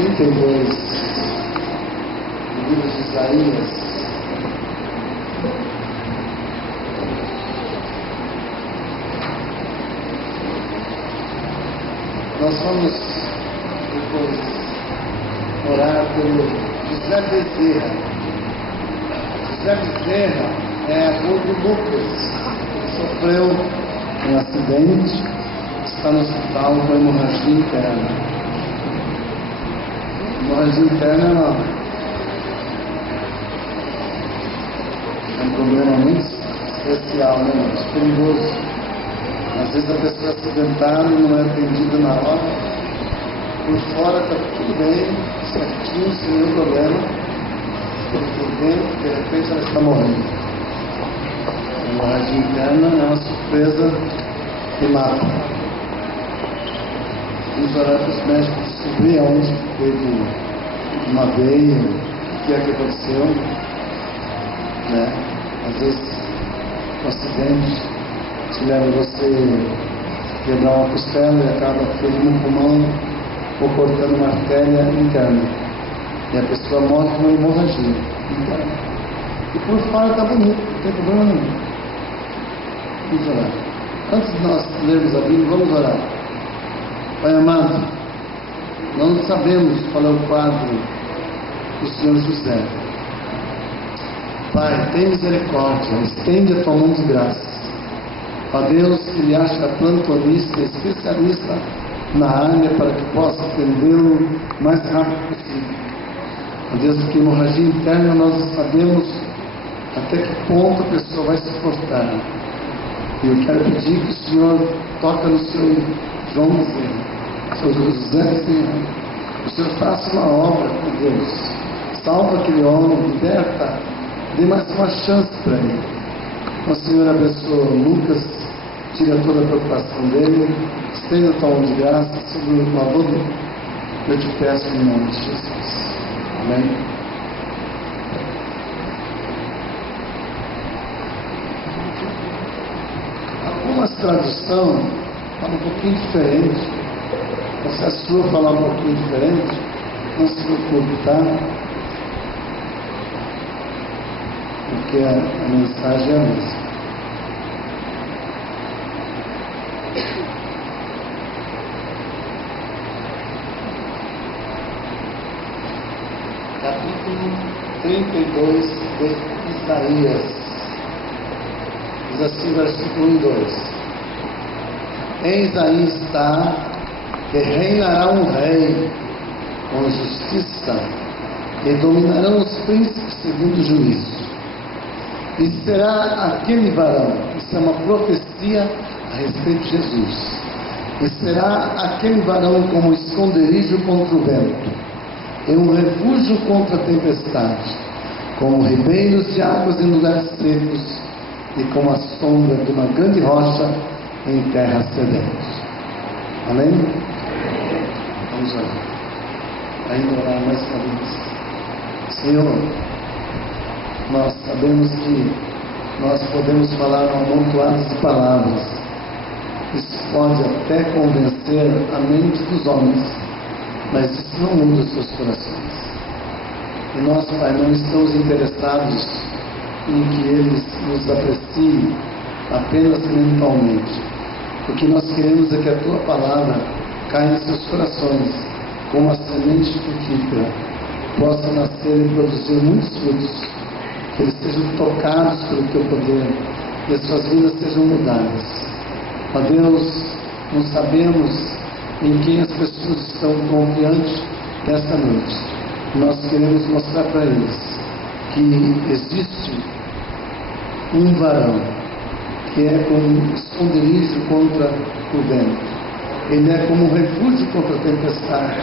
32 do livro de Isaías. Nós vamos depois orar pelo José Bezerra. José Bezerra é avô do Lucas, que sofreu um acidente, está no hospital com hemorragia interna. Hemorragia interna é um problema muito especial, né? Muito perigoso. Às vezes a pessoa é acidentada, não é atendida na hora, por fora está tudo bem, certinho, sem nenhum problema, por dentro, de repente ela está morrendo. A hemorragia interna é uma surpresa que mata. Vamos orar para os médicos descobrir aonde teve uma veia, o que é que aconteceu, né? Às vezes um acidente te leva você quebrar uma costela e acaba ferindo um pulmão ou cortando uma artéria interna. E a pessoa morre com uma hemorragia interna. E por fora está bonito, não tem problema nenhum. Vamos orar. Antes de nós lermos a Bíblia, vamos orar. Pai amado, nós não sabemos qual é o quadro do Senhor José. Pai, tem misericórdia, estende a tua mão de graça. Ó Deus, que ele acha plantonista, especialista na área, para que possa atendê-lo o mais rápido possível. Ó Deus, que hemorragia interna nós não sabemos até que ponto a pessoa vai suportar. E eu quero pedir que o Senhor toque no seu João Bezerra, seu José Bezerra. O Senhor faça uma obra com Deus. Salva aquele homem, liberta, dê mais uma chance para ele. Ó Senhor, abençoa Lucas, tira toda a preocupação dele, estenda a tua mão de graça sobre o favor dele. Eu te peço em nome de Jesus. Amém? Algumas traduções falam um pouquinho diferente. Se a sua falar um pouquinho diferente, não se preocupe, tá? Porque a mensagem é a mesma. Capítulo 32 de Isaías. Diz assim, versículo 1 e 2. Eis aí está que reinará um rei com justiça e dominarão os príncipes segundo o juízo. E será aquele varão, isso é uma profecia a respeito de Jesus, e será aquele varão como esconderijo contra o vento, e um refúgio contra a tempestade, como ribeiros de águas em lugares secos, e como a sombra de uma grande rocha em terra sedente. Amém? Vamos orar. Ainda orar mais uma vez. Senhor, nós sabemos que nós podemos falar um amontoado de palavras. Isso pode até convencer a mente dos homens, mas isso não muda os seus corações. E nós, Pai, não estamos interessados em que eles nos apreciem apenas mentalmente. O que nós queremos é que a Tua palavra caia em seus corações, como a semente frutífera, possa nascer e produzir muitos frutos, que eles sejam tocados pelo Teu poder e as suas vidas sejam mudadas. Ó Deus, não sabemos em quem as pessoas estão confiantes nesta noite. Nós queremos mostrar para eles que existe um varão que é como esconderijo contra o vento. Ele é como refúgio contra a tempestade.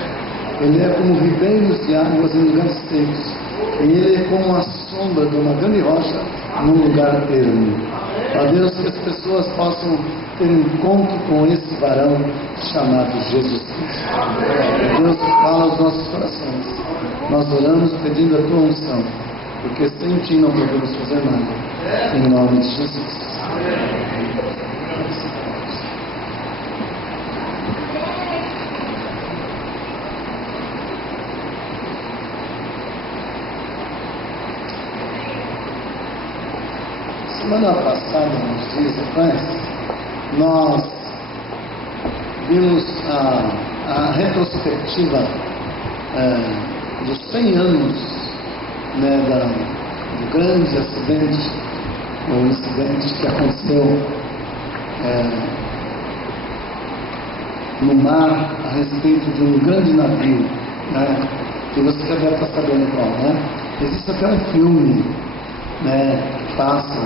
Ele é como ribeiros de águas em lugares secos. E ele é como a sombra de uma grande rocha num lugar ermo. Ó Deus, que as pessoas possam ter um encontro com esse varão chamado Jesus Cristo. Ó Deus, fala aos nossos corações. Nós oramos pedindo a Tua unção, porque sem Ti não podemos fazer nada. Em nome de Jesus. semana passada, uns dias atrás, nós vimos a retrospectiva dos 100 anos, né, do grande acidente, ou incidente que aconteceu no mar a respeito de um grande navio, né, que você já deve estar sabendo qual, né? Existe até um filme, né, que passa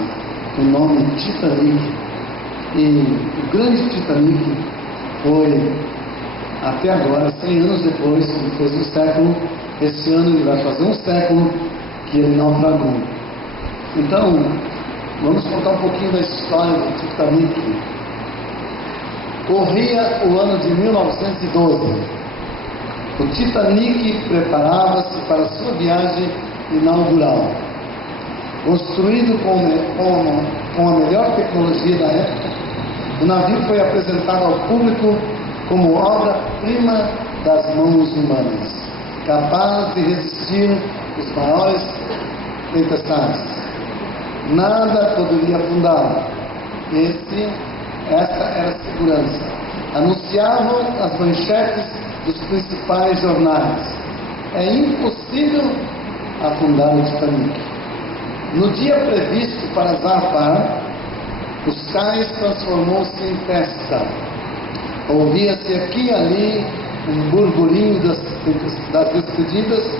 o nome Titanic, e o grande Titanic foi, até agora, 100 anos depois, ele fez um século, esse ano ele vai fazer um século que ele naufragou. Então, vamos contar um pouquinho da história do Titanic. Corria o ano de 1912. O Titanic preparava-se para sua viagem inaugural. Construído com a melhor tecnologia da época, o navio foi apresentado ao público como obra-prima das mãos humanas, capaz de resistir os maiores tempestades. Nada poderia afundá-lo. Essa era a segurança. Anunciavam as manchetes dos principais jornais. É impossível afundar o Titanic. No dia previsto para zarpar, os cais transformou-se em festa. Ouvia-se aqui e ali um burburinho das despedidas.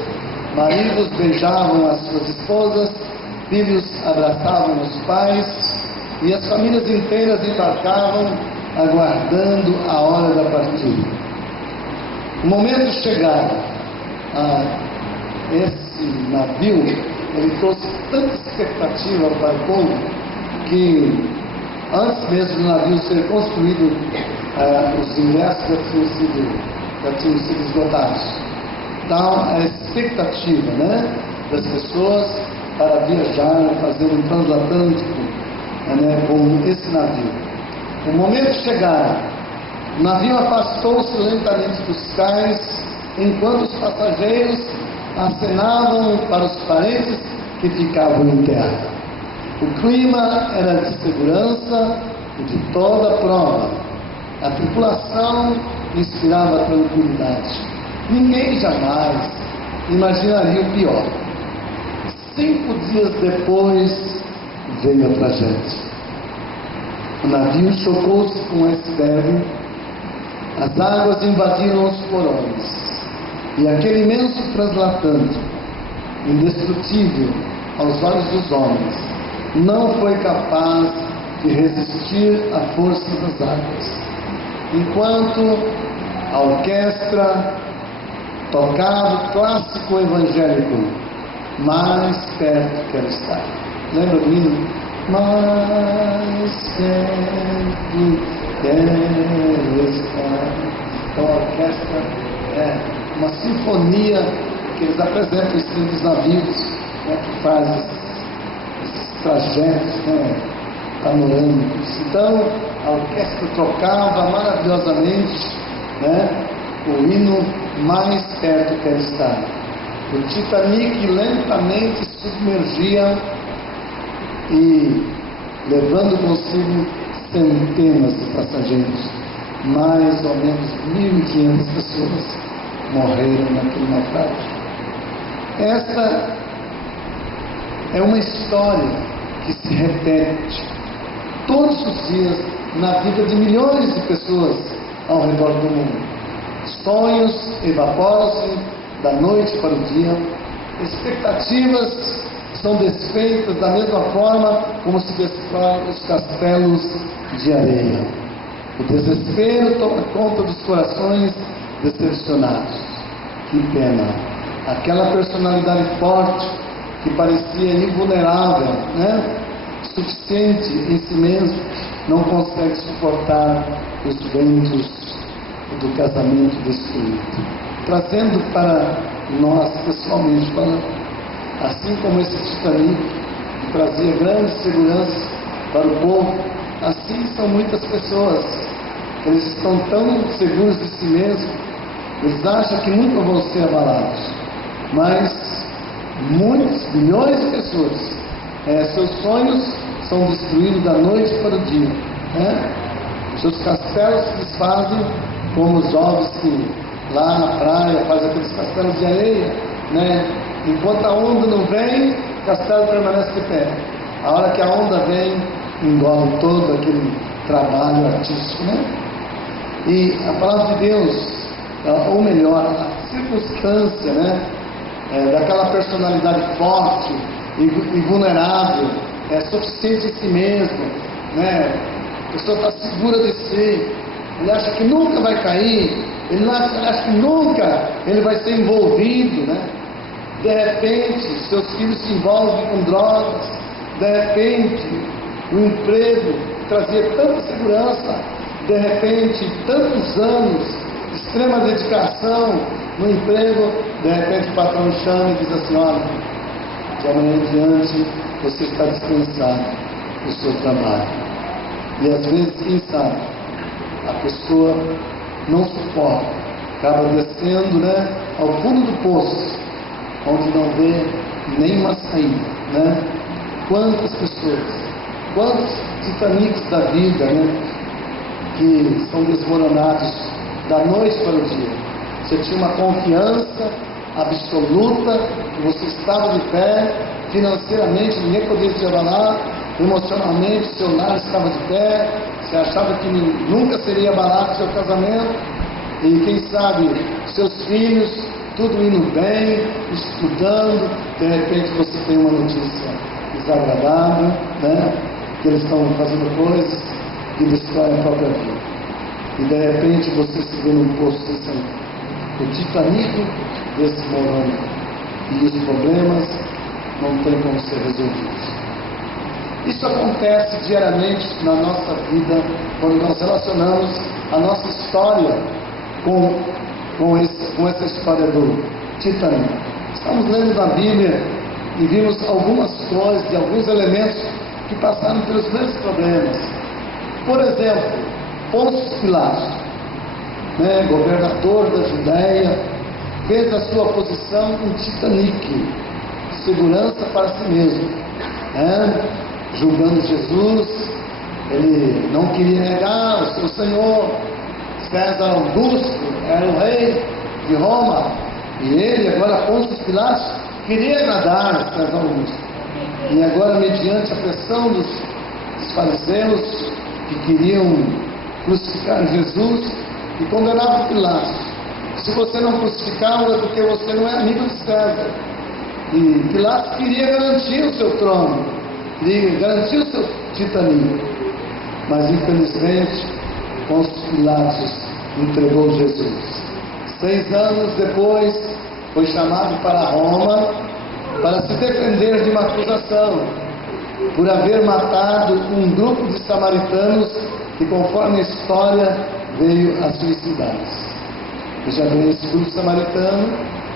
Maridos beijavam as suas esposas, filhos abraçavam os pais, e as famílias inteiras embarcavam, aguardando a hora da partida. O momento chegado, esse navio, ele trouxe tanta expectativa para o povo, que antes mesmo do navio ser construído, os ingressos já tinham sido esgotados. Então, a expectativa, né, das pessoas para viajar, fazer um transatlântico, né, com esse navio. O momento chegara, o navio afastou-se lentamente dos cais, enquanto os passageiros acenavam para os parentes que ficavam em terra. O clima era de segurança e de toda prova. A tripulação inspirava tranquilidade. Ninguém jamais imaginaria o pior. 5 dias depois veio a tragédia. O navio chocou-se com um iceberg, as águas invadiram os porões, e aquele imenso transatlântico, indestrutível aos olhos dos homens, não foi capaz de resistir à força das águas. Enquanto a orquestra tocava o clássico evangélico, mais perto quero estar. Lembra do hino? Mais perto quero estar. Então a orquestra é uma sinfonia que eles apresentam em cima dos navios, né, que faz esses trajetos, né, panorâmicos. Então a orquestra tocava maravilhosamente, né, o hino Mais Perto Quero Estar. O Titanic lentamente submergia e levando consigo centenas de passageiros. Mais ou menos 1.500 pessoas morreram naquele naufrágio. Essa é uma história que se repete todos os dias na vida de milhões de pessoas ao redor do mundo. Sonhos evaporam-se da noite para o dia, expectativas são desfeitas da mesma forma como se destroem os castelos de areia. O desespero toma conta dos corações decepcionados. Que pena! Aquela personalidade forte que parecia invulnerável, né, suficiente em si mesmo, não consegue suportar os ventos do casamento destruído, trazendo para nós, pessoalmente falando, assim como esse Titanic que trazia grande segurança para o povo, assim são muitas pessoas. Eles estão tão seguros de si mesmos, eles acham que nunca vão ser abalados, mas muitos, milhões de pessoas, seus sonhos são destruídos da noite para o dia, né? Seus castelos se desfazem como os jovens que lá na praia fazem aqueles castelos de areia, né? Enquanto a onda não vem, o castelo permanece de pé. A hora que a onda vem, engole todo aquele trabalho artístico, né? E a palavra de Deus, ou melhor, a circunstância, né? Daquela personalidade forte e vulnerável, suficiente em si mesmo, né? A pessoa está segura de si, ele acha que nunca vai cair, ele acha que nunca ele vai ser envolvido, né? De repente, seus filhos se envolvem com drogas, de repente, o emprego trazia tanta segurança, de repente, tantos anos, extrema dedicação no emprego, de repente o patrão chama e diz assim: olha, de amanhã em diante você está dispensado do seu trabalho. E às vezes, quem sabe, a pessoa não suporta, acaba descendo, né, ao fundo do poço, onde não vê nenhuma saída, né? Quantas pessoas, quantos Titanics da vida, né, que são desmoronados da noite para o dia. Você tinha uma confiança absoluta, que você estava de pé, financeiramente ninguém podia te abalar, emocionalmente seu lar estava de pé, você achava que nunca seria abalado seu casamento, e quem sabe seus filhos, tudo indo bem, estudando, de repente você tem uma notícia desagradável, né? Que eles estão fazendo coisas que destroem a própria vida. E de repente você se vê num poço sem saída. O Titanic desmorona. E os problemas não têm como ser resolvidos. Isso acontece diariamente na nossa vida, quando nós relacionamos a nossa história com essa história do Titanic. Estamos lendo na Bíblia e vimos algumas coisas, de alguns elementos que passaram pelos mesmos problemas. Por exemplo, Pôncio Pilatos, né, governador da Judéia, fez a sua posição um Titanic, segurança para si mesmo, né? Julgando Jesus, ele não queria negar o seu Senhor. César Augusto era o rei de Roma, e ele, agora Pôncio Pilatos, queria agradar César Augusto. E agora, mediante a pressão dos fariseus que queriam crucificar Jesus, e condenavam Pilatos: se você não crucificá-lo é porque você não é amigo de César. E Pilatos queria garantir o seu trono, queria garantir o seu Titanic, mas infelizmente Pôncio Pilatos entregou Jesus. 6 anos depois foi chamado para Roma para se defender de uma acusação por haver matado um grupo de samaritanos que, conforme a história, veio a suicidar-se. Veja bem, esse grupo samaritano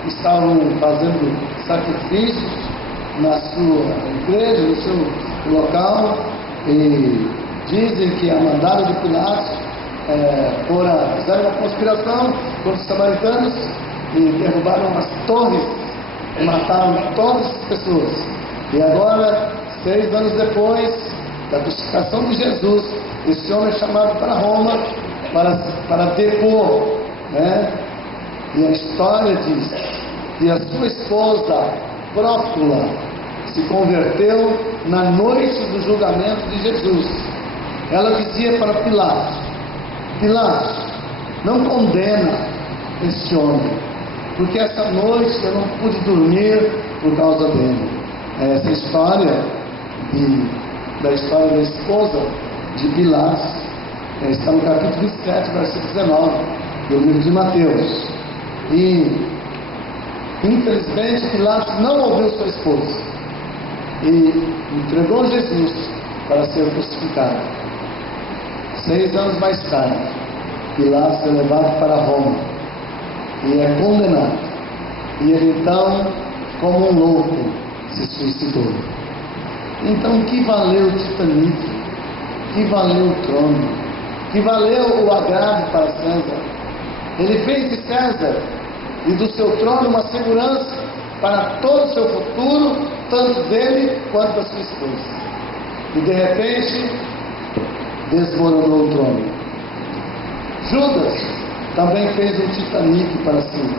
estavam fazendo sacrifícios na sua igreja, no seu local, e dizem que a mandada de Pilatos fizeram uma conspiração contra os samaritanos e derrubaram as torres e mataram todas as pessoas. E agora, 6 anos depois da crucificação de Jesus, esse homem é chamado para Roma para depor, né? E a história diz que a sua esposa Prócula se converteu na noite do julgamento de Jesus. Ela dizia para Pilatos: Pilatos, não condena este homem, porque essa noite eu não pude dormir por causa dele. Essa história da história da esposa de Pilatos está no capítulo 27, versículo 19 do livro de Mateus. E infelizmente Pilatos não ouviu sua esposa e entregou Jesus para ser crucificado. 6 anos mais tarde, Pilatos é levado para Roma e é condenado. E ele então, como um louco, se suicidou. Então, que valeu o Titanic? Que valeu o trono? Que valeu o agrado para César? Ele fez de César e do seu trono uma segurança para todo o seu futuro, tanto dele quanto da sua esposa. e de repente desmoronou o trono. Judas também fez um Titanic para si.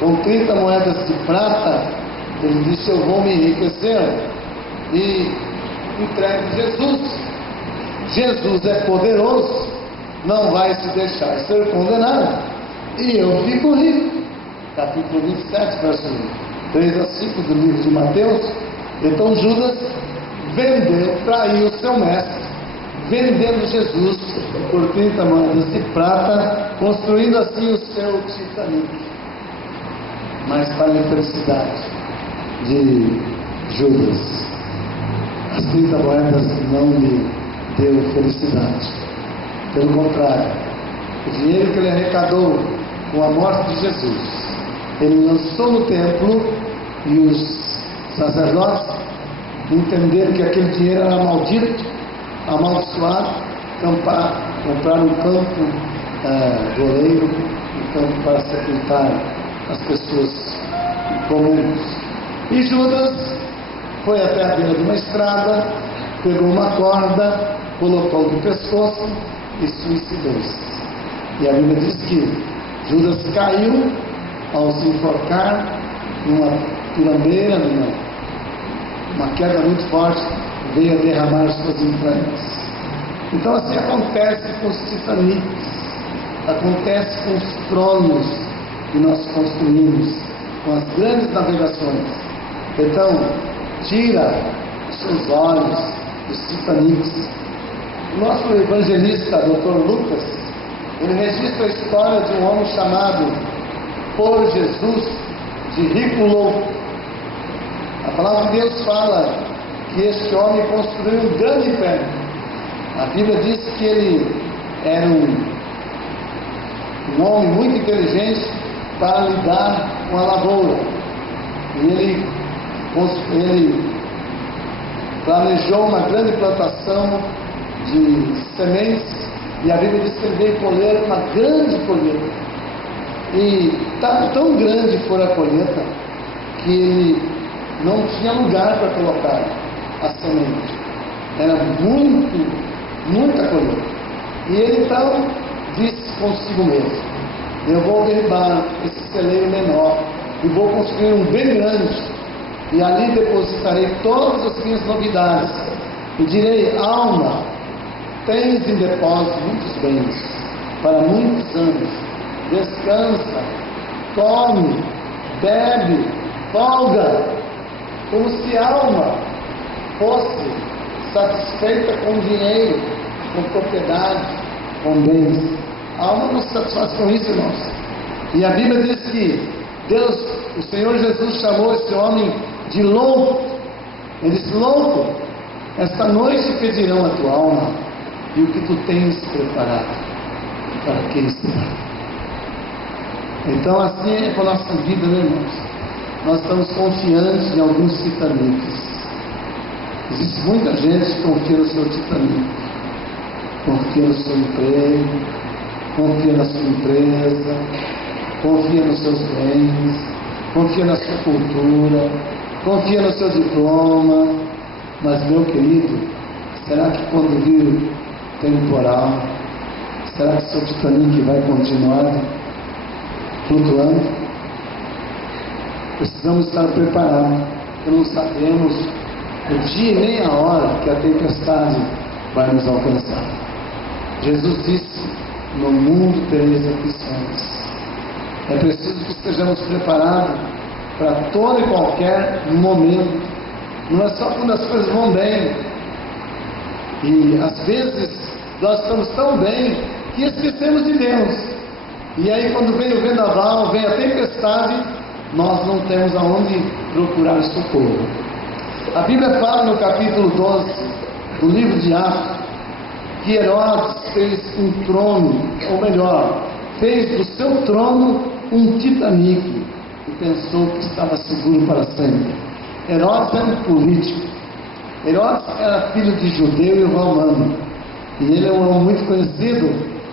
Com 30 moedas de prata, ele disse: eu vou me enriquecer, e entregue Jesus. Jesus é poderoso, não vai se deixar ser condenado, e eu fico rico. Capítulo 27, verso 3 a 5 do livro de Mateus. Então Judas traiu o seu mestre, vendendo Jesus por 30 moedas de prata, construindo assim o seu Titanic. Mas para a infelicidade de Judas, as 30 moedas não lhe deu felicidade. Pelo contrário, o dinheiro que ele arrecadou com a morte de Jesus, ele lançou no templo, e os sacerdotes entenderam que aquele dinheiro era maldito, amaldiçoado, compraram um campo do oleiro, um campo para sepultar as pessoas comuns. E Judas foi até a beira de uma estrada, pegou uma corda, colocou no pescoço e suicidou-se. E a Bíblia diz que Judas caiu ao se enforcar numa pirambeira, numa queda muito forte, veio a derramar suas entranhas. Então assim acontece com os Titanics, acontece com os tronos que nós construímos, com as grandes navegações. Então, tira os seus olhos dos Titanics. O nosso evangelista, Dr. Lucas, ele registra a história de um homem chamado por Jesus de rico louco. A palavra de Deus fala que este homem construiu um grande império. A Bíblia diz que ele era um homem muito inteligente para lidar com a lavoura. E ele planejou uma grande plantação de sementes, e a Bíblia diz que ele veio colher uma grande colheita. E tão grande foi a colheita que ele não tinha lugar para colocar a semente. Era muita colheita. E ele então disse consigo mesmo: eu vou derribar esse celeiro menor e vou construir um bem grande, e ali depositarei todas as minhas novidades, e direi: alma, tens em depósito muitos bens para muitos anos, descansa, come, bebe, folga, como se a alma fosse satisfeita com dinheiro, com propriedade, com bens. A alma não se satisfaz com isso, irmãos. E a Bíblia diz que Deus, o Senhor Jesus, chamou esse homem de louco. Ele disse: louco, esta noite pedirão a tua alma, e o que tu tens preparado, para quem será? Então assim é com a nossa vida, né, irmãos? Nós estamos confiantes em alguns Titanics. Existe muita gente que confia no seu Titanic, confia no seu emprego, confia na sua empresa, confia nos seus bens, confia na sua cultura, confia no seu diploma. Mas, meu querido, será que quando vir temporal, será que seu Titanic vai continuar flutuando? Precisamos estar preparados, porque não sabemos o dia nem a hora que a tempestade vai nos alcançar. Jesus disse: no mundo tereis aflições. É preciso que estejamos preparados para todo e qualquer momento. Não é só quando as coisas vão bem. E às vezes nós estamos tão bem que esquecemos de Deus. E aí quando vem o vendaval, vem a tempestade, nós não temos aonde procurar socorro. A Bíblia fala no capítulo 12 do livro de Atos que Herodes fez um trono, ou melhor, fez do seu trono um Titanic, e pensou que estava seguro para sempre. Herodes era um político. Herodes era filho de judeu e romano, e ele é um homem muito conhecido,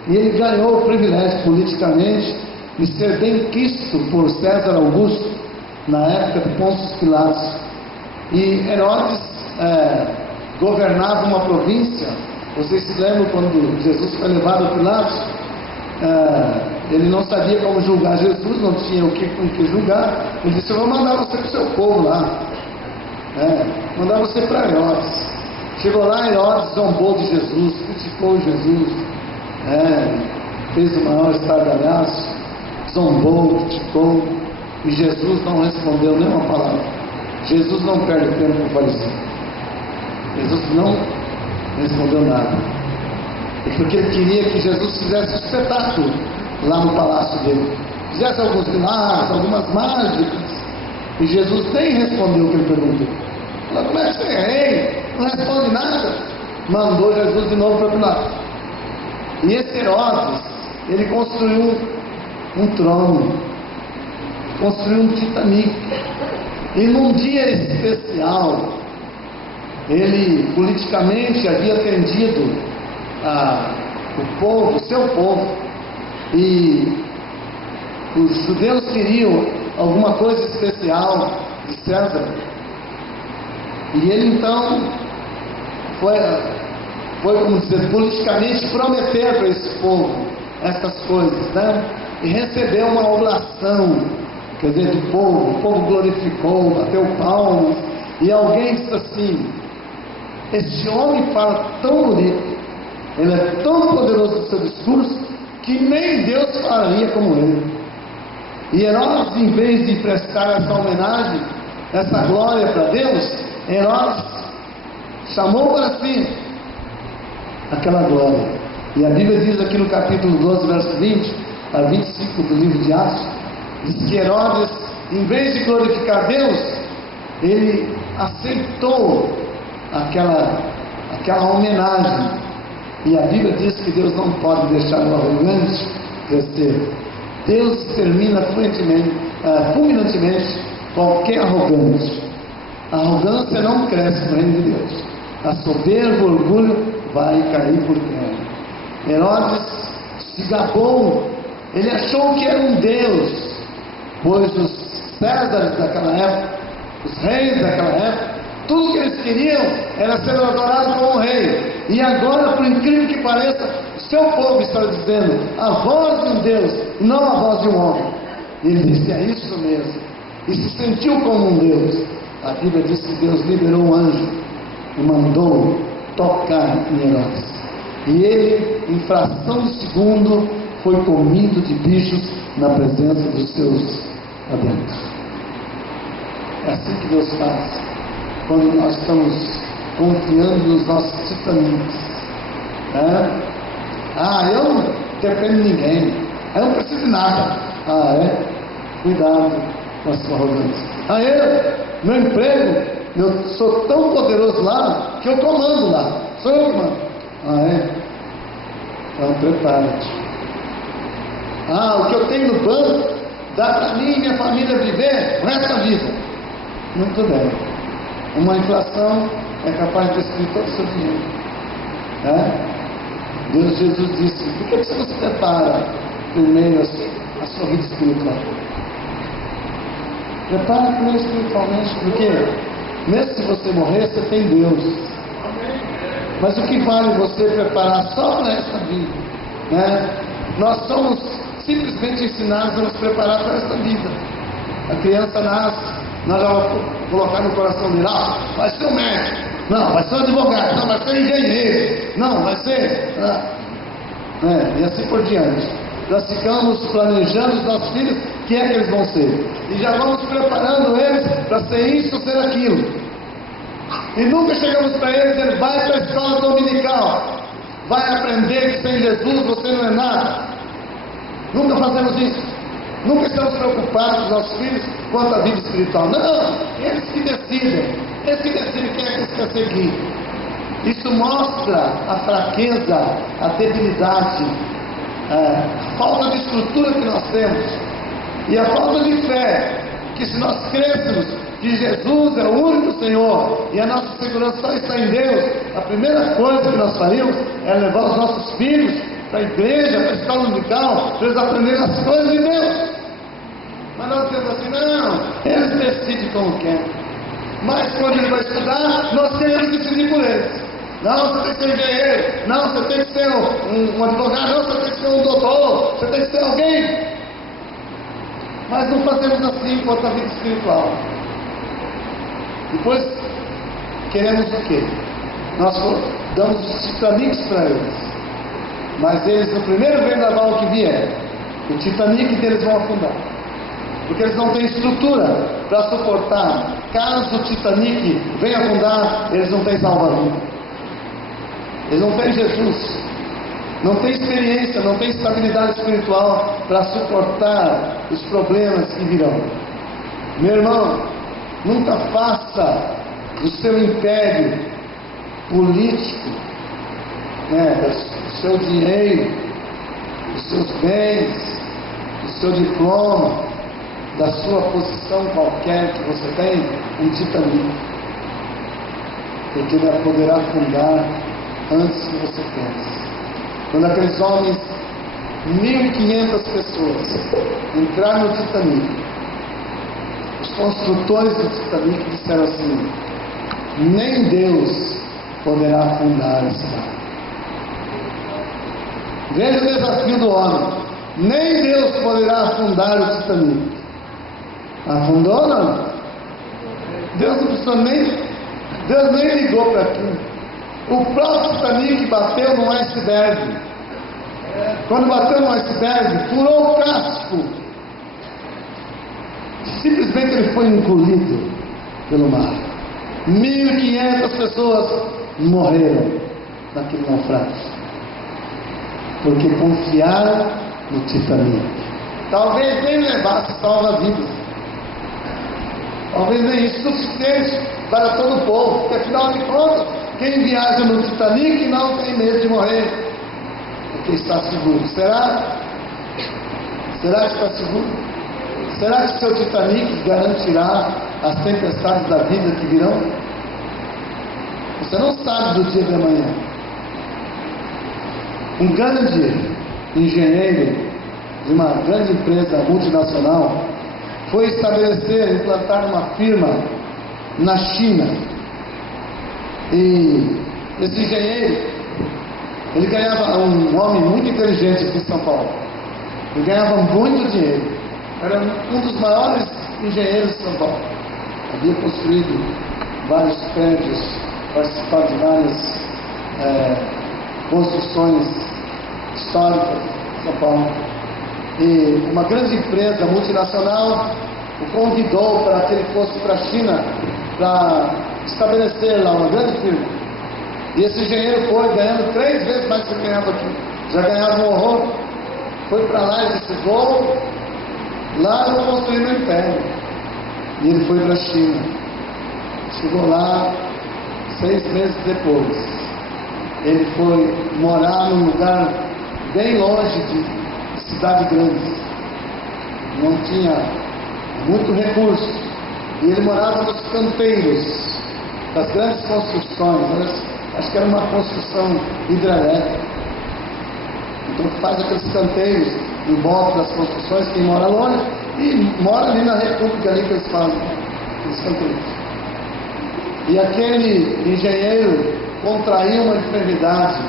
e ele ganhou o privilégio politicamente de ser bem quisto por César Augusto na época de Pôncio Pilatos. E Herodes governava uma província. Vocês se lembram quando Jesus foi levado a Pilatos? Ele não sabia como julgar Jesus, não tinha com que julgar. Ele disse: eu vou mandar você para o seu povo lá, mandar você para Herodes. Chegou lá, Herodes zombou de Jesus, criticou Jesus, fez o maior estardalhaço, zombou, criticou, e Jesus não respondeu nenhuma palavra. Jesus não perde tempo com o fariseu. Jesus não respondeu nada, porque ele queria que Jesus fizesse um espetáculo lá no palácio dele, fizesse alguns milagres, algumas mágicas, e Jesus nem respondeu o que ele perguntou. Falou: como é que você é rei? Não responde nada. Mandou Jesus de novo para Pilatos. E esse Herodes, ele construiu um trono, construiu um Titanic, e num dia especial, ele politicamente havia atendido o povo, o seu povo, e os judeus queriam alguma coisa especial de César, e ele então foi como dizer, politicamente prometer para esse povo essas coisas, e recebeu uma oblação, quer dizer, do povo. O povo glorificou, bateu palmas, e alguém disse assim: este homem fala tão bonito, ele é tão poderoso no seu discurso, que nem Deus falaria como ele. E Herodes, em vez de prestar essa homenagem, essa glória para Deus, Herodes chamou para si aquela glória. E a Bíblia diz aqui no capítulo 12, verso 20 a 25 do livro de Atos, diz que Herodes, em vez de glorificar Deus, ele aceitou aquela homenagem. E a Bíblia diz que Deus não pode deixar o arrogante crescer. Deus termina fulminantemente qualquer arrogante. A arrogância não cresce no reino de Deus. A soberba, o orgulho vai cair por terra. Herodes se gabou, ele achou que era um Deus, pois os Césares daquela época, os reis daquela época, tudo que eles queriam era ser adorado como rei. E agora, por incrível que pareça, o seu povo está dizendo a voz de um Deus, não a voz de um homem. E ele disse: é isso mesmo. E se sentiu como um Deus. A Bíblia diz que Deus liberou um anjo e mandou tocar em Herodes. E ele, em fração de segundo, foi comido de bichos na presença dos seus adentros. É assim que Deus faz quando nós estamos confiando nos nossos titãs. Eu não dependo de ninguém, eu não preciso de nada. Cuidado com a sua arrogância. Meu emprego, eu sou tão poderoso lá que eu comando lá, sou eu que mando. Então prepara-te. O que eu tenho no banco dá para mim e minha família viver o resto da vida. Muito bem. Uma inflação é capaz de destruir todo o seu dinheiro. Jesus disse: por que você não se prepara primeiro a sua vida espiritual? Prepara primeiro espiritualmente, porque mesmo se você morrer, você tem Deus. Mas o que vale você preparar só para essa vida? Nós somos simplesmente ensinados a nos preparar para essa vida. A criança nasce, nós já vamos colocar no coração dele: vai ser um médico, não, vai ser um advogado, não, vai ser um engenheiro, não, vai ser... e assim por diante. Nós ficamos planejando os nossos filhos, o que é que eles vão ser, e já vamos preparando eles para ser isso ou ser aquilo, e nunca chegamos para eles dizendo: vai para a escola dominical, vai aprender que sem Jesus você não é nada. Nunca fazemos isso. Nunca estamos preocupados com os nossos filhos quanto à vida espiritual. Não, eles que decidem quem é que eles querem seguir. Isso mostra a fraqueza, a debilidade, a falta de estrutura que nós temos, e a falta de fé, que se nós crêssemos que Jesus é o único Senhor e a nossa segurança só está em Deus, a primeira coisa que nós faríamos é levar os nossos filhos para a igreja, para a escola dominical, para eles aprenderem as coisas de Deus. Mas nós dizemos assim: não, eles decidem como querem. Mas quando ele vai estudar, nós queremos decidir por ele. Não, você tem que ser engenheiro. Não, você tem que ser um advogado. Não, você tem que ser um doutor. Você tem que ser alguém. Mas não fazemos assim quanto à vida espiritual. Depois, queremos o quê? Nós damos os Titanics para eles. Mas eles, no primeiro vendaval que vier, o Titanic deles vão afundar. Porque eles não têm estrutura para suportar. Caso o Titanic venha afundar, eles não têm salva-vida. Eles não têm Jesus, não têm experiência, não têm estabilidade espiritual para suportar os problemas que virão. Meu irmão, nunca faça do seu império político, do seu dinheiro, dos seus bens, do seu diploma, da sua posição qualquer que você tem, um Titanic. Porque ele poderá afundar antes que você pense. Quando aqueles homens, 1.500 pessoas, entraram no Titanic, os construtores do Titanic disseram assim: nem Deus poderá afundar essa barca. Veja o desafio do homem: nem Deus poderá afundar o Titanic. Afundou ou não? Deus não precisou Deus nem ligou para aquilo. O próprio Titanic bateu no iceberg. Quando bateu no iceberg, furou o casco. Simplesmente ele foi engolido pelo mar. 1.500 pessoas morreram naquele naufrágio, porque confiaram no Titanic. Talvez nem levasse salva-vidas. Talvez nem isso suficiente para todo o povo, porque afinal de contas, quem viaja no Titanic não tem medo de morrer, porque está seguro. Será? Será que está seguro? Será que seu Titanic garantirá as tempestades da vida que virão? Você não sabe do dia de amanhã. Um grande engenheiro de uma grande empresa multinacional foi estabelecer, implantar uma firma na China. E esse engenheiro, ele ganhava, um homem muito inteligente aqui em São Paulo, ele ganhava muito dinheiro, era um dos maiores engenheiros de São Paulo, havia construído vários prédios, participado de várias construções históricas de São Paulo. E uma grande empresa multinacional o convidou para que ele fosse para a China para estabelecer lá uma grande firma. E esse engenheiro foi ganhando 3 vezes mais do que ele ganhava aqui. Já ganhava um horror. Foi para lá e disse: vou lá, eu vou construir meu império. E ele foi para a China. Chegou lá 6 meses depois. Ele foi morar num lugar bem longe de cidade grande. Não tinha muito recurso. E ele morava nos canteiros das grandes construções. Acho que era uma construção hidrelétrica. Então faz aqueles canteiros em volta das construções, quem mora longe, e mora ali na república ali que eles fazem, aqueles canteiros. E aquele engenheiro contraiu uma enfermidade,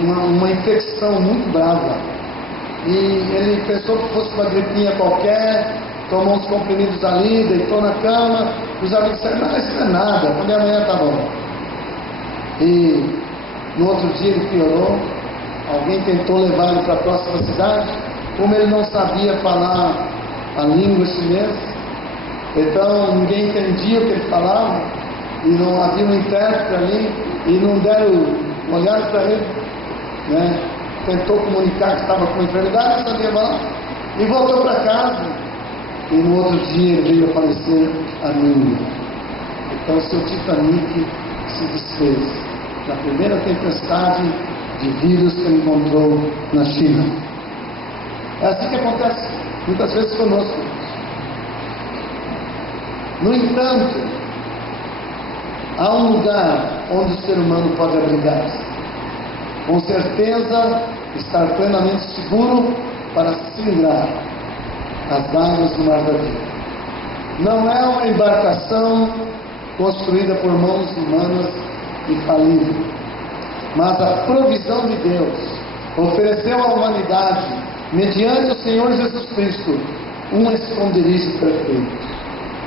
uma infecção muito brava. E ele pensou que fosse uma gripinha qualquer, tomou uns comprimidos ali, deitou na cama. Os amigos disseram: não, isso não é nada, quando é amanhã tá bom. E no outro dia ele piorou. Alguém tentou levar ele para a próxima cidade. Como ele não sabia falar a língua chinesa, então ninguém entendia o que ele falava, e não havia um intérprete ali, e não deram olhar para ele, né? Tentou comunicar que estava com enfermidade, não sabia falar, e voltou para casa. E no outro dia ele veio a falecer anímico. Então seu Titanic se desfez na primeira tempestade de vírus que ele encontrou na China. É assim que acontece muitas vezes conosco. No entanto, há um lugar onde o ser humano pode abrigar-se, com certeza estar plenamente seguro para se livrar as águas do mar da vida. não é uma embarcação construída por mãos humanas e falível, mas a provisão de Deus ofereceu à humanidade, mediante o Senhor Jesus Cristo, um esconderijo perfeito.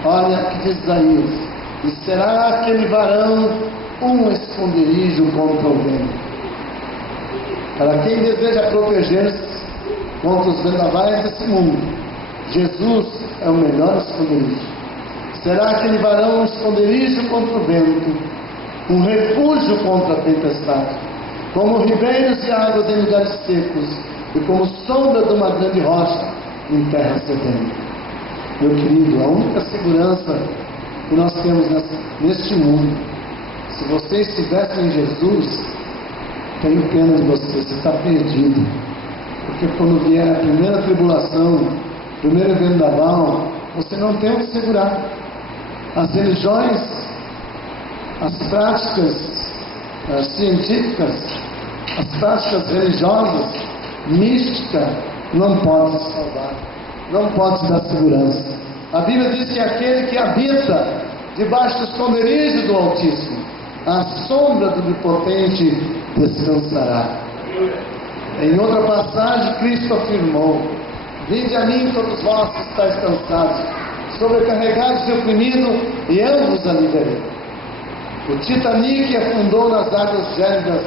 Olha que diz Isaías: e será aquele varão um esconderijo contra o vento. Para quem deseja proteger-se contra os vendavais desse mundo, Jesus é o melhor esconderijo. Será aquele varão um esconderijo contra o vento, um refúgio contra a tempestade, como ribeiros de águas em lugares secos, e como sombra de uma grande rocha em terra sedenta. Meu querido, a única segurança que nós temos neste mundo, se você estivesse em Jesus, tenho pena de você, você está perdido. Porque quando vier a primeira tribulação, o primeiro vendaval, você não tem onde segurar. As religiões, as práticas científicas, as práticas religiosas, mística, não pode te salvar, não pode te dar segurança. A Bíblia diz que aquele que habita debaixo do esconderijo do Altíssimo, a sombra do Onipotente descansará. Em outra passagem, Cristo afirmou: vinde a mim todos vós que estáis cansados, sobrecarregados e oprimidos, e eu vos aliviarei. O Titanic afundou nas águas gélidas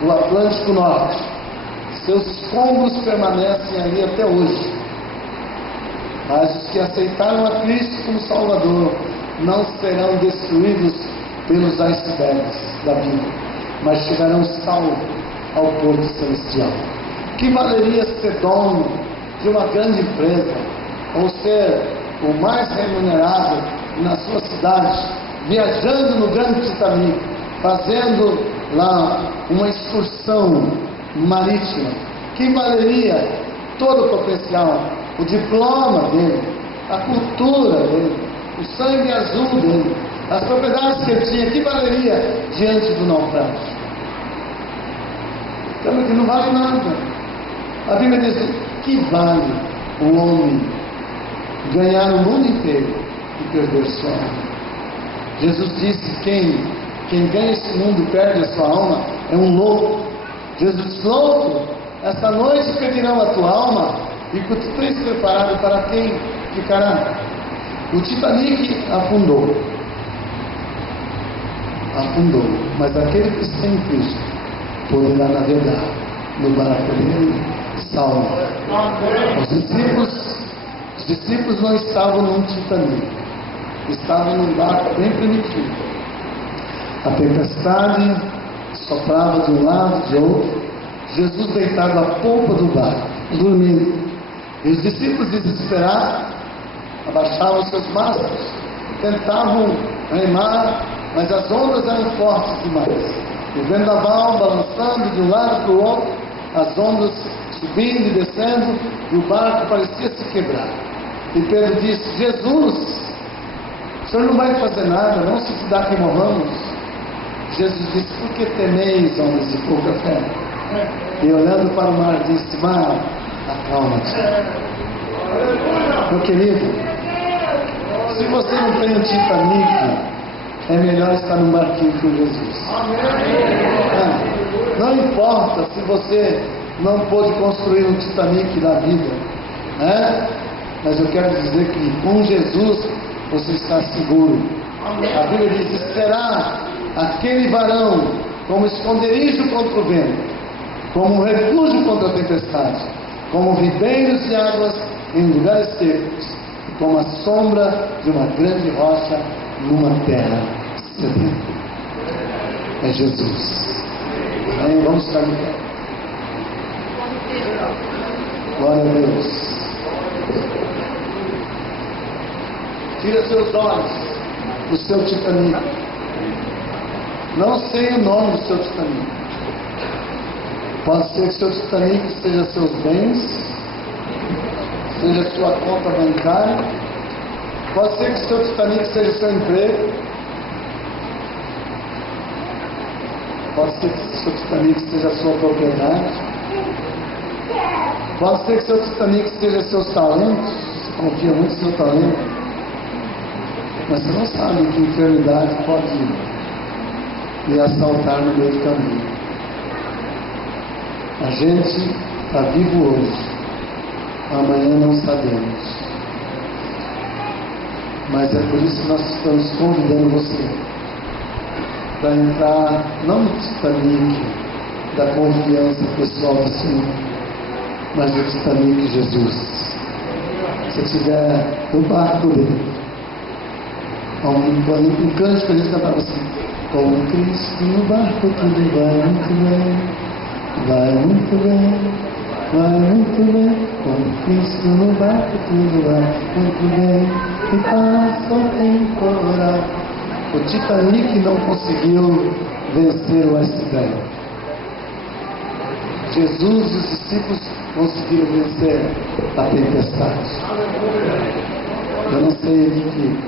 do Atlântico Norte. Seus escombros permanecem ali até hoje. Mas os que aceitaram a Cristo como Salvador não serão destruídos pelos icebergs da vida, mas chegarão salvos ao porto celestial. Que valeria ser dono de uma grande empresa, ou ser o mais remunerado na sua cidade, viajando no grande Titanic, fazendo lá uma excursão marítima? Que valeria todo o potencial, o diploma dele, a cultura dele, o sangue azul dele, as propriedades que ele tinha? Que valeria diante do naufrágio? Então, que não vale nada. A Bíblia diz: que vale o homem ganhar o mundo inteiro e perder sua alma? Jesus disse: quem ganha esse mundo e perde a sua alma é um louco. Jesus disse: louco, esta noite perderão a tua alma, e que tu tens preparado para quem ficará? O Titanic afundou, mas aquele que está em Cristo poderá navegar no barco dele salvo. Os discípulos não estavam num Titanic, estavam num barco bem primitivo. A tempestade soprava de um lado, de outro. Jesus deitado à polpa do barco, dormindo. E os discípulos, desesperados, abaixavam seus mastros, tentavam remar, mas as ondas eram fortes demais. O vendaval balançando de um lado para o outro, as ondas subindo e descendo, e o barco parecia se quebrar. E Pedro disse: Jesus, o Senhor não vai fazer nada, não se dá que morramos. Jesus disse: por que temeis, homens de pouca fé? E olhando para o mar, disse: mar, acalma-te. Meu querido, se você não tem um Titanic, é melhor estar no barquinho com Jesus. Não importa se você não pôde construir um Titanic da vida, mas eu quero dizer que com Jesus você está seguro. A Bíblia diz: será aquele varão como esconderijo contra o vento, como um refúgio contra a tempestade, como ribeiros de águas em lugares secos, e como a sombra de uma grande rocha numa terra sedenta. É Jesus. Amém? Vamos ficar de pé. Glória a Deus. Tira seus olhos do seu Titanic. Não sei o nome do seu Titanic. Pode ser que seu Titanic seja seus bens, seja sua conta bancária. Pode ser que seu Titanic seja seu emprego. Pode ser que seu Titanic seja sua propriedade. Pode ser que seu Titanic seja seus talentos. Você confia muito no seu talento. Mas você não sabe que enfermidade pode lhe assaltar no meio do caminho. A gente está vivo hoje, amanhã não sabemos. Mas é por isso que nós estamos convidando você para entrar não no Titanic da confiança pessoal do Senhor, mas no Titanic de Jesus. Se estiver no barco dele, um cântico que a gente cantava assim: com Cristo no barco tudo vai muito bem, vai muito bem, vai muito bem. Com Cristo no barco tudo vai muito bem, e passa o temporal. O Titanic não conseguiu vencer o iceberg. Jesus e os discípulos conseguiram vencer a tempestade. Eu não sei o que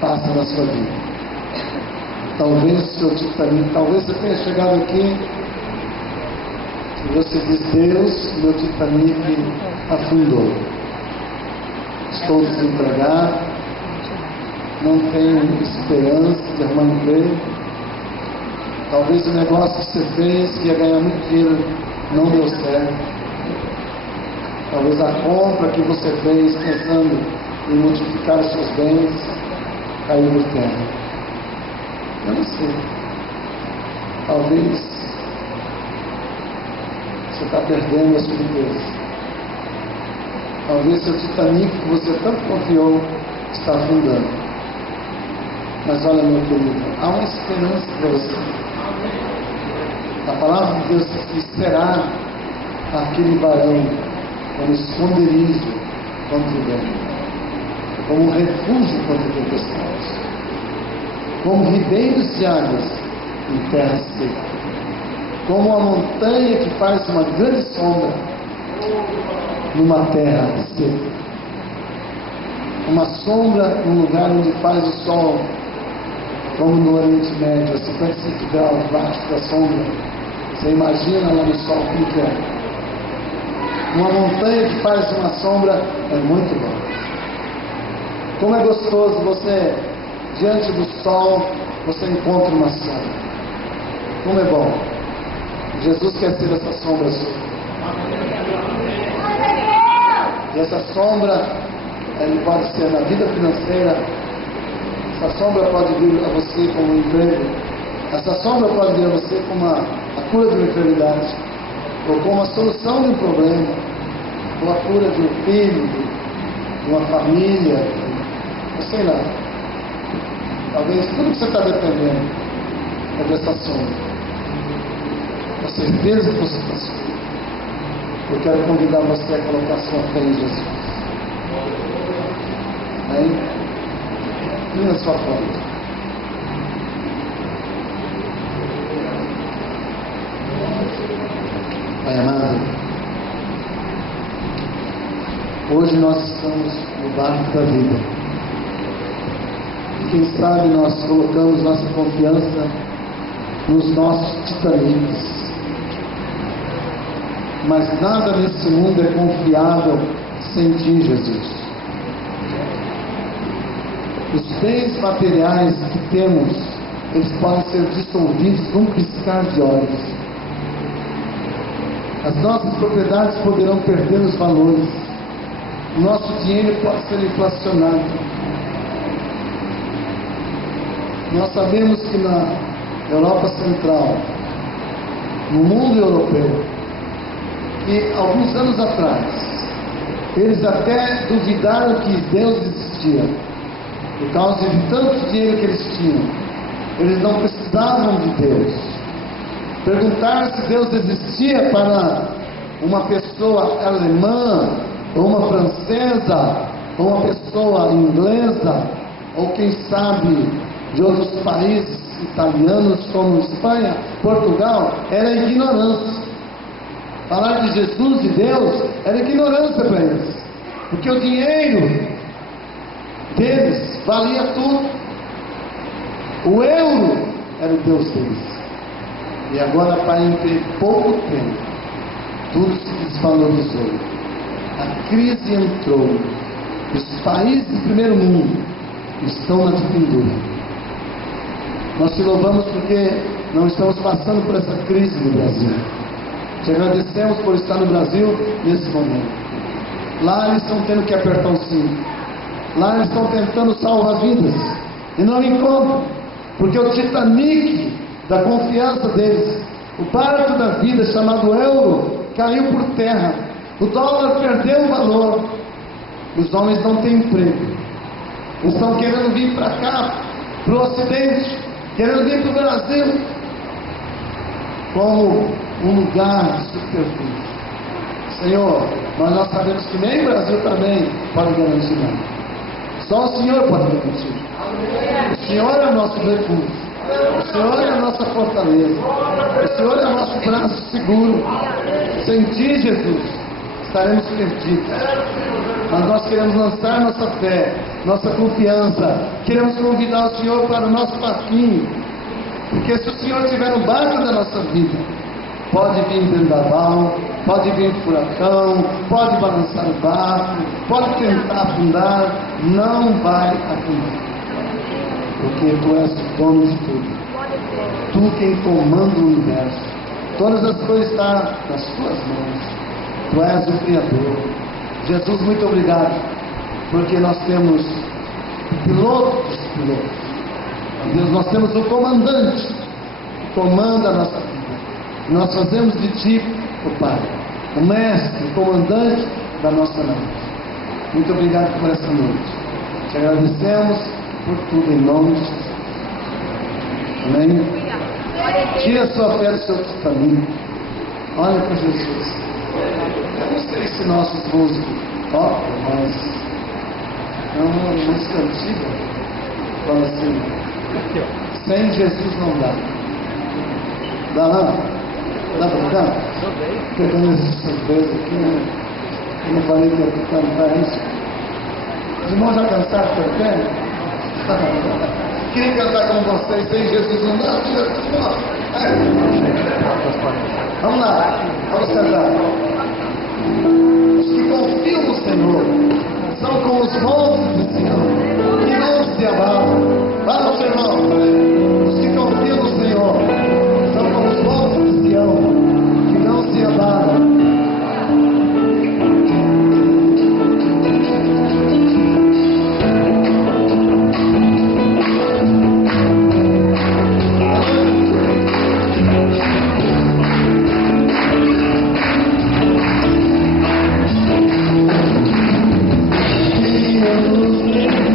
passa na sua vida. Talvez o seu Titanic, talvez você tenha chegado aqui e você diz: Deus, meu Titanic afundou. Estou desempregado, não tenho esperança de arrumar um emprego. Talvez o negócio que você fez, que ia ganhar muito dinheiro, não deu certo. Talvez a compra que você fez pensando em multiplicar os seus bens caiu por terra. Eu não sei. Talvez você está perdendo a sua riqueza. Talvez seu Titanic que você tanto confiou está afundando. Mas olha, meu querido, há uma esperança para você. A palavra de Deus diz que será aquele varão como esconderijo contra o vento, como refúgio contra a tempestade, como ribeiros de águas em terra seca, como a montanha que faz uma grande sombra numa terra seca, uma sombra num lugar onde faz o sol, como no Oriente Médio, a 55 graus abaixo da sombra. Você imagina lá no sol como que é. Uma montanha que faz uma sombra é muito bom. Como é gostoso você, diante do sol, você encontra uma sombra. Como é bom. Jesus quer ser essa sombra sua. E essa sombra, ele pode ser na vida financeira. Essa sombra pode vir a você como um emprego. Essa sombra pode vir a você como a cura de uma enfermidade, ou como a solução de um problema, ou a cura de um filho, de uma família, eu sei lá. Talvez tudo que você está dependendo é dessa sombra. Com certeza que você está sofrendo. Eu quero convidar você a colocar sua fé em Jesus. Amém? E na sua frente. Pai amado, hoje nós estamos no barco da vida. E quem sabe nós colocamos nossa confiança nos nossos Titanics. Mas nada nesse mundo é confiável sem ti, Jesus. Os bens materiais que temos, eles podem ser dissolvidos num piscar de olhos. As nossas propriedades poderão perder os valores. O nosso dinheiro pode ser inflacionado. Nós sabemos que na Europa Central, no mundo europeu, que alguns anos atrás, eles até duvidaram que Deus existia, por causa de tanto dinheiro que eles tinham. Eles não precisavam de Deus. Perguntaram se Deus existia para uma pessoa alemã, ou uma francesa, ou uma pessoa inglesa, ou quem sabe de outros países italianos como Espanha, Portugal, era ignorância. Falar de Jesus e Deus era ignorância para eles, porque o dinheiro deles valia tudo. O euro era o Deus deles. E agora, para entre pouco tempo, tudo se desvalorizou. A crise entrou. Os países do primeiro mundo estão na dificuldade. Nós te louvamos porque não estamos passando por essa crise no Brasil. Te agradecemos por estar no Brasil nesse momento. Lá eles estão tendo que apertar o cinto. Lá eles estão tentando salvar vidas e não encontram, porque o Titanic da confiança deles, o barco da vida chamado euro, caiu por terra. O dólar perdeu o valor. Os homens não têm emprego. Eles estão querendo vir para cá, para o Ocidente, querendo vir para o Brasil, como um lugar de subterfúgio. Senhor, mas nós sabemos que nem o Brasil também pode garantir nada. Só o Senhor pode garantir. O Senhor é o nosso refúgio. O Senhor é a nossa fortaleza. O Senhor é o nosso braço seguro. Sem Ti, Jesus, estaremos perdidos. Mas nós queremos lançar nossa fé, nossa confiança. Queremos convidar o Senhor para o nosso barquinho. Porque se o Senhor estiver no barco da nossa vida, pode vir vendaval, pode vir furacão, pode balançar o barco, pode tentar afundar, não vai afundar. Porque Tu és o dono de tudo. Tu quem comanda o universo. Todas as coisas estão nas Tuas mãos. Tu és o Criador. Jesus, muito obrigado, porque nós temos o piloto dos pilotos. Deus, nós temos o comandante que comanda a nossa vida. Nós fazemos de Ti, o Pai, o mestre, o comandante da nossa noite. Muito obrigado por essa noite. Te agradecemos por tudo em nome de Jesus. Amém? Tira a sua fé do seu caminho. Olha para Jesus. Eu não sei se nossos músicos tocam, mas é uma música antiga. Fala assim: sem Jesus não dá. Dá lá? Dá para cantar? Pegando esse surpresa aqui, né? Eu não falei que ia cantar isso. Os irmãos já cansaram também? Queria cantar com vocês, sem Jesus não dá? Vamos lá, vamos cantar. Os que confiam no Senhor são como os montes de Sião, que não se abalam. Vamos, irmão. Os que confiam no Senhor são como os montes de Sião, que não se abalam. Deus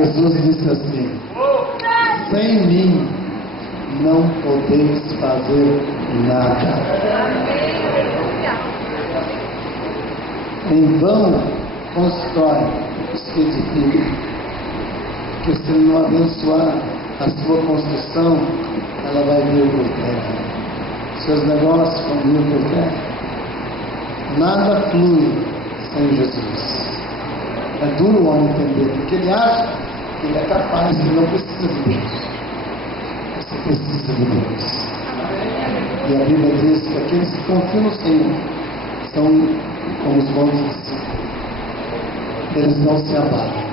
Jesus disse assim: sem mim não podeis fazer nada. Em vão constrói os que edificam, porque se ele não abençoar a sua construção, ela vai vir por terra. Seus negócios vão vir por terra. Nada flui sem Jesus. É duro o homem entender, porque ele acha que ele é capaz, ele não precisa de Deus. Você precisa de Deus. E a Bíblia diz que aqueles que confiam no Senhor são como os montes de Sião. Eles não se abalam.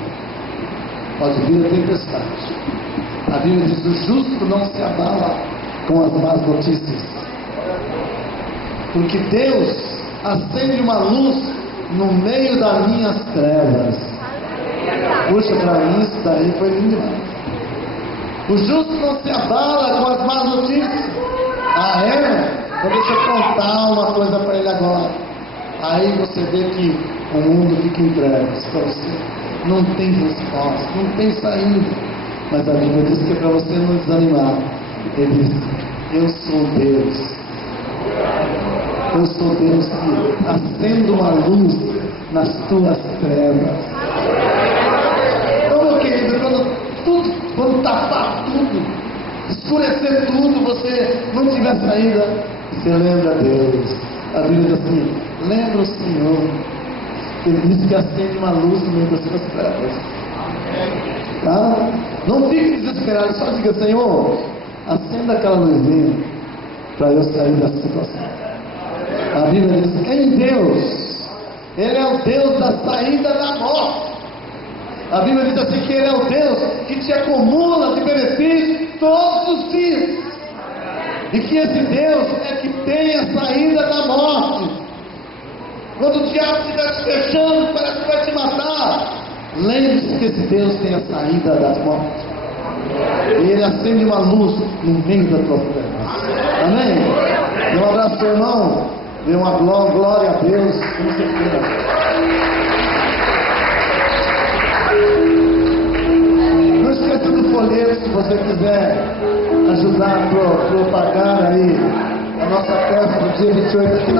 Pode vir a tempestade. A Bíblia diz: o justo não se abala com as más notícias. Porque Deus acende uma luz no meio das minhas trevas. Puxa, para mim isso daí foi lindo demais. O justo não se abala com as más notícias. Ah, é? Então deixa eu contar uma coisa para ele agora. Aí você vê que o mundo fica em trevas para você. Não tem resposta, não tem saída. Mas a Bíblia diz que é para você não desanimar. Ele diz: eu sou Deus. Eu sou Deus que acendo uma luz nas tuas trevas. Então, meu querido, quando tapar tudo, escurecer tudo, você não tiver saída, você lembra Deus. A Bíblia diz assim: lembra o Senhor. Ele diz que acende uma luz no meio das suas trevas. Tá? Não fique desesperado, só diga: Senhor, acenda aquela luzinha para eu sair dessa situação. A Bíblia diz: em Deus, Ele é o Deus da saída da morte. A Bíblia diz assim que Ele é o Deus que te acumula de benefícios todos os dias. E que esse Deus é que tem a saída da morte. Quando o diabo estiver te fechando, parece que vai te matar, lembre-se que esse Deus tem a saída da morte. E Ele acende uma luz no meio da tua terra. Amém? Dê um abraço para o irmão. Dê uma glória a Deus. Com certeza. Não esqueça do folheto, se você quiser ajudar a propagar aí a nossa festa do dia 28 aqui na